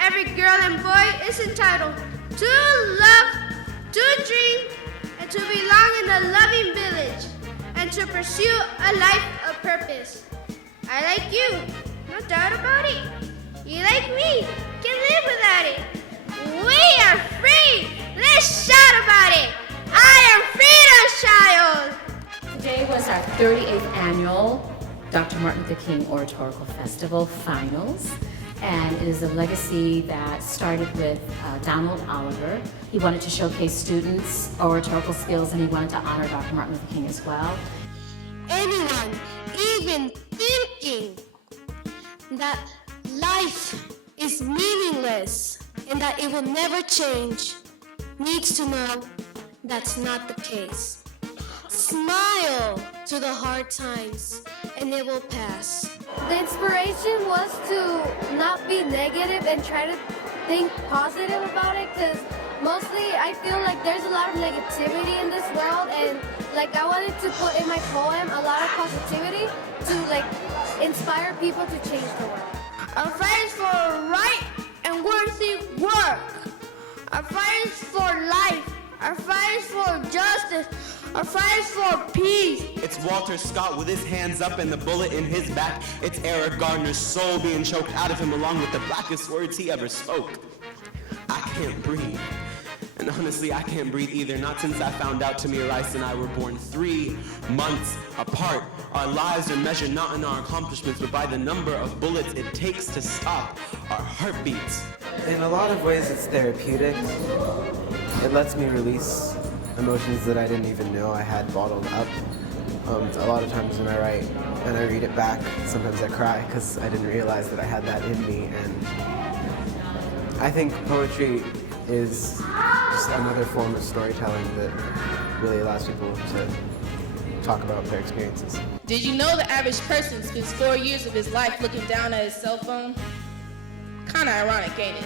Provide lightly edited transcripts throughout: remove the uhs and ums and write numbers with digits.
Every girl and boy is entitled to love, to dream, and to belong in a loving village, and to pursue a life of purpose. I like you, no doubt about it. You like me, can live without it. We are free, let's shout about it. I am Freedom Child. Today was our 38th annual Dr. Martin Luther King Oratorical Festival Finals. And it is a legacy that started with Donald Oliver. He wanted to showcase students' oratorical skills, and he wanted to honor Dr. Martin Luther King as well. Anyone even thinking that life is meaningless and that it will never change needs to know that's not the case. Smile to the hard times and it will pass. The inspiration was to not be negative and try to think positive about it, because mostly I feel like there's a lot of negativity in this world, and like I wanted to put in my poem a lot of positivity to like inspire people to change the world. Our fight is for right and worthy work. Our fight is for life. Our fight is for justice. Our fight is for peace. It's Walter Scott with his hands up and the bullet in his back. It's Eric Gardner's soul being choked out of him along with the blackest words he ever spoke. I can't breathe. And honestly, I can't breathe either. Not since I found out Tamir Rice and I were born 3 months apart. Our lives are measured not in our accomplishments, but by the number of bullets it takes to stop our heartbeats. In a lot of ways, it's therapeutic. It lets me release emotions that I didn't even know I had bottled up. A lot of times when I write and I read it back, sometimes I cry because I didn't realize that I had that in me. And I think poetry is just another form of storytelling that really allows people to talk about their experiences. Did you know the average person spends 4 years of his life looking down at his cell phone? Kinda ironic, ain't it?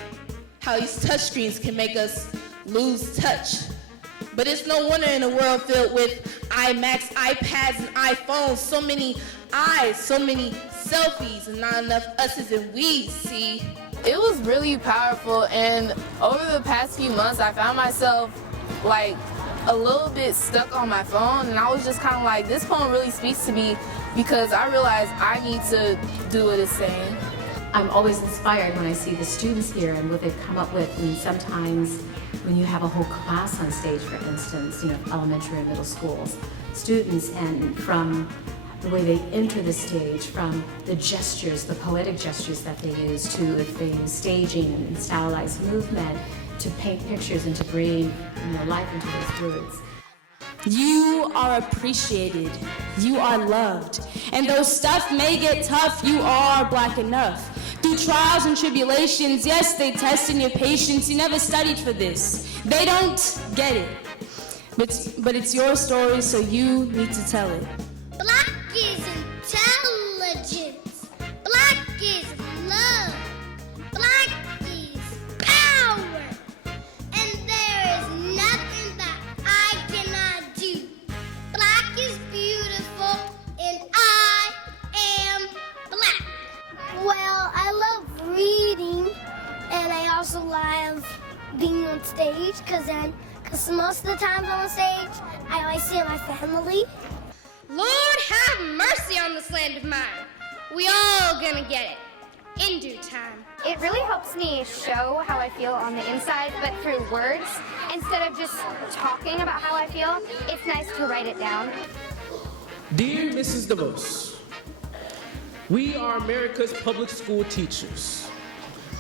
How these touchscreens can make us lose touch. But it's no wonder in a world filled with iMacs, iPads, and iPhones, so many eyes, so many selfies, and not enough us's and we's, see? It was really powerful, and over the past few months, I found myself like a little bit stuck on my phone, and I was just kind of like, this poem really speaks to me because I realized I need to do what it's saying. I'm always inspired when I see the students here and what they've come up with. I mean, sometimes when you have a whole class on stage, for instance, you know, elementary and middle schools, students, and from the way they enter the stage, from the gestures, the poetic gestures that they use, to if they use staging and stylized movement, to paint pictures and to breathe, you know, life into those words. You are appreciated, you are loved, and though stuff may get tough, you are black enough. Through trials and tribulations, yes, they tested your patience, you never studied for this. They don't get it, but it's your story, so you need to tell it. Black is intelligence. Black is love. Black is power. And there is nothing that I cannot do. Black is beautiful and I am black. Well, I love reading and I also love being on stage because most of the time I'm on stage, I always see my family. Lord have mercy on this land of mine. We all gonna get it in due time. It really helps me show how I feel on the inside, but through words. Instead of just talking about how I feel, it's nice to write it down. Dear Mrs. DeVos, we are America's public school teachers.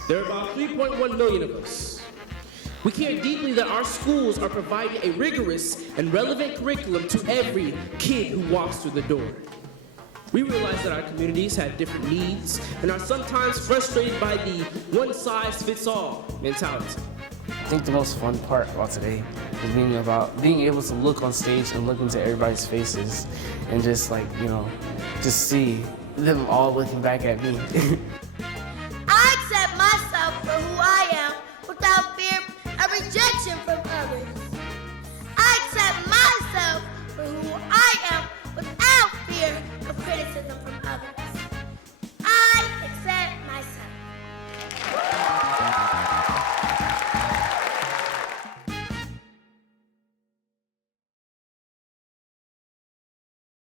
There are about 3.1 million of us. We care deeply that our schools are providing a rigorous and relevant curriculum to every kid who walks through the door. We realize that our communities have different needs and are sometimes frustrated by the one-size-fits-all mentality. I think the most fun part about today is being able to look on stage and look into everybody's faces and just just see them all looking back at me. I accept myself for who I am without fear of rejection from others. I accept myself for who I am without fear of criticism from